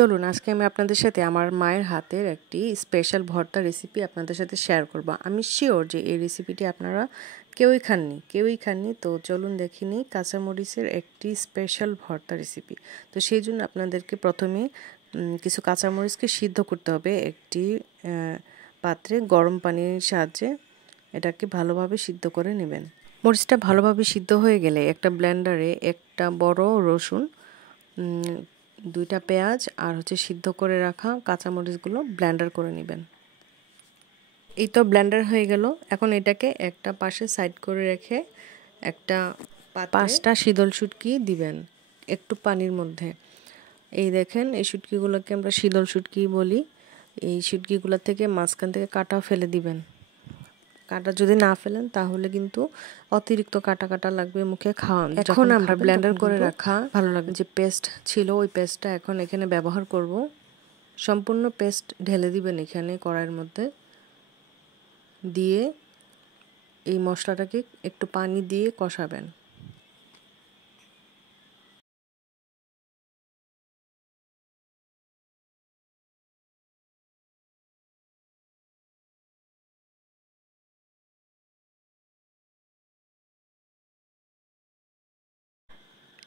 চলুন আজকে আমি আপনাদের সাথে আমার মায়ের হাতের একটি স্পেশাল ভর্তা রেসিপি আপনাদের সাথে শেয়ার করব। আমি শিওর যে এই রেসিপিটি আপনারা কেউই খাননি। তো চলুন দেখে নিই কাঁচামরিচের একটি স্পেশাল ভর্তা রেসিপি। তো সেই জন্য আপনাদেরকে প্রথমে কিছু কাঁচামরিচকে সিদ্ধ করতে হবে একটি পাত্রে গরম পানির সাহায্যে এটাকে ভালোভাবে সিদ্ধ করে নেবেন। মরিচটা ভালোভাবে সিদ্ধ হয়ে গেলে একটা ব্লেন্ডারে একটা বড় রসুন, দুইটা পেঁয়াজ আর সিদ্ধ করে রাখা কাঁচামরিচগুলো ব্লেন্ডার করে নেবেন। এই তো ব্লেন্ডার হয়ে গেল। এখন এটাকে একটা পাশে সাইড করে রেখে একটা 5টা শীতল শুটকি দিবেন একটু পানির মধ্যে। এই দেখেন এই শুটকিগুলোকে আমরা শীতল শুটকি বলি। এই শুটকিগুলো থেকে মাঝখান থেকে কাটা ফেলে দিবেন। কাটা যদি না ফেলেন তাহলে কিন্তু অতিরিক্ত কাটা লাগবে মুখে খাওয়া। এখন আমরা ব্লেন্ডার করে রাখা ভালো লাগে যে পেস্ট ছিল ওই পেস্টটা এখন এখানে ব্যবহার করব। সম্পূর্ণ পেস্ট ঢেলে দিবেন এখানে কড়াইয়ের মধ্যে দিয়ে এই মশলাটাকে একটু পানি দিয়ে কষাবেন।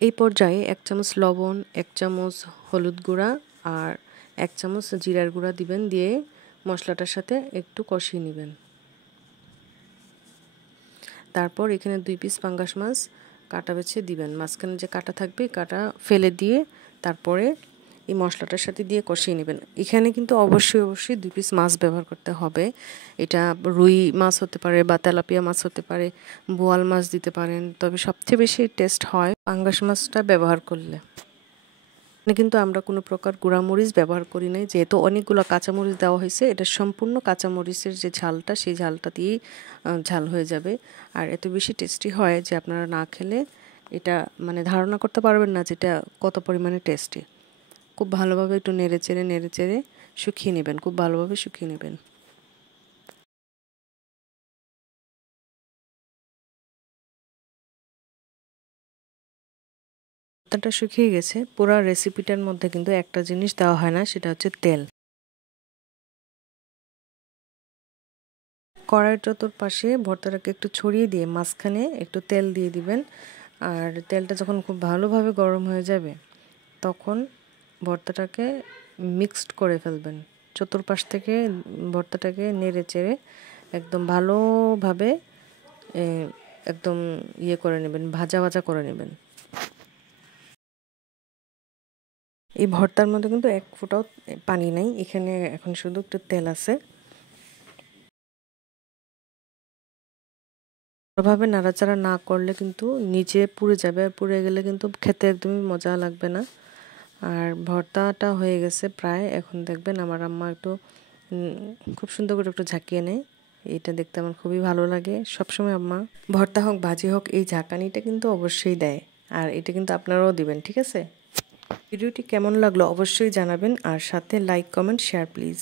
এই পর্যায়ে 1 চামচ লবণ, 1 চামচ হলুদ গুঁড়া আর 1 চামচ জিরার গুঁড়া দিবেন, দিয়ে মশলাটার সাথে একটু কষিয়ে নেবেন। তারপর এখানে 2 পিস পাঙ্গাস মাছ কাটা বেছে দিবেন। মাঝখানে যে কাটা থাকবে কাটা ফেলে দিয়ে তারপরে এই মশলাটার সাথে দিয়ে কষিয়ে নেবেন। এখানে কিন্তু অবশ্যই 2 পিস মাছ ব্যবহার করতে হবে। এটা রুই মাছ হতে পারে বা তেলাপিয়া মাছ হতে পারে, বোয়াল মাছ দিতে পারেন, তবে সবচেয়ে বেশি টেস্ট হয় পাঙ্গাস মাছটা ব্যবহার করলে। কিন্তু আমরা কোনো প্রকার গুঁড়ামরিচ ব্যবহার করি নাই, যেহেতু অনেকগুলো কাঁচামরিচ দেওয়া হয়েছে। এটা সম্পূর্ণ কাঁচামরিচের যে ঝালটা সেই ঝালটা দিয়েই ঝাল হয়ে যাবে। আর এত বেশি টেস্টি হয় যে আপনারা না খেলে এটা ধারণা করতে পারবেন না যেটা কত পরিমাণে টেস্টি। খুব ভালোভাবে একটু নেড়ে চেড়ে শুকিয়ে নেবেন, খুব ভালোভাবে শুকিয়ে নেবেন। ভর্তাটা শুকিয়ে গেছে। পুরো রেসিপিটার মধ্যে কিন্তু একটা জিনিস দেওয়া হয় না, সেটা হচ্ছে তেল। কড়াইয়ের চতুর্পাশে ভর্তাটাকে একটু ছড়িয়ে দিয়ে মাঝখানে একটু তেল দিয়ে দিবেন। আর তেলটা যখন খুব ভালোভাবে গরম হয়ে যাবে তখন ভর্তাটাকে মিক্সড করে ফেলবেন। চতুর্পাশ থেকে ভর্তাটাকে নেড়ে চেড়ে একদম ভালোভাবে একদম করে নেবেন, ভাজা করে নেবেন। এই ভর্তার মধ্যে কিন্তু এক ফোঁটাও পানি নাই, এখানে এখন শুধু একটু তেল আছে। ভালোভাবে নাড়াচাড়া না করলে কিন্তু নিচে পুড়ে যাবে, আর পুড়ে গেলে কিন্তু খেতে একদমই মজা লাগবে না। আর ভর্তাটা হয়ে গেছে প্রায়। এখন দেখবেন আমার আম্মা একটু খুব সুন্দর করে একটু ঝাঁকিয়ে নেয়। এটা দেখতে আমার খুবই ভালো লাগে। সবসময় আম্মা ভর্তা হোক ভাজি হোক এই ঝাঁকানিটা কিন্তু অবশ্যই দেয়, আর এটা কিন্তু আপনারাও দিবেন, ঠিক আছে? ভিডিওটি কেমন লাগলো অবশ্যই জানাবেন, আর সাথে লাইক, কমেন্ট, শেয়ার প্লিজ।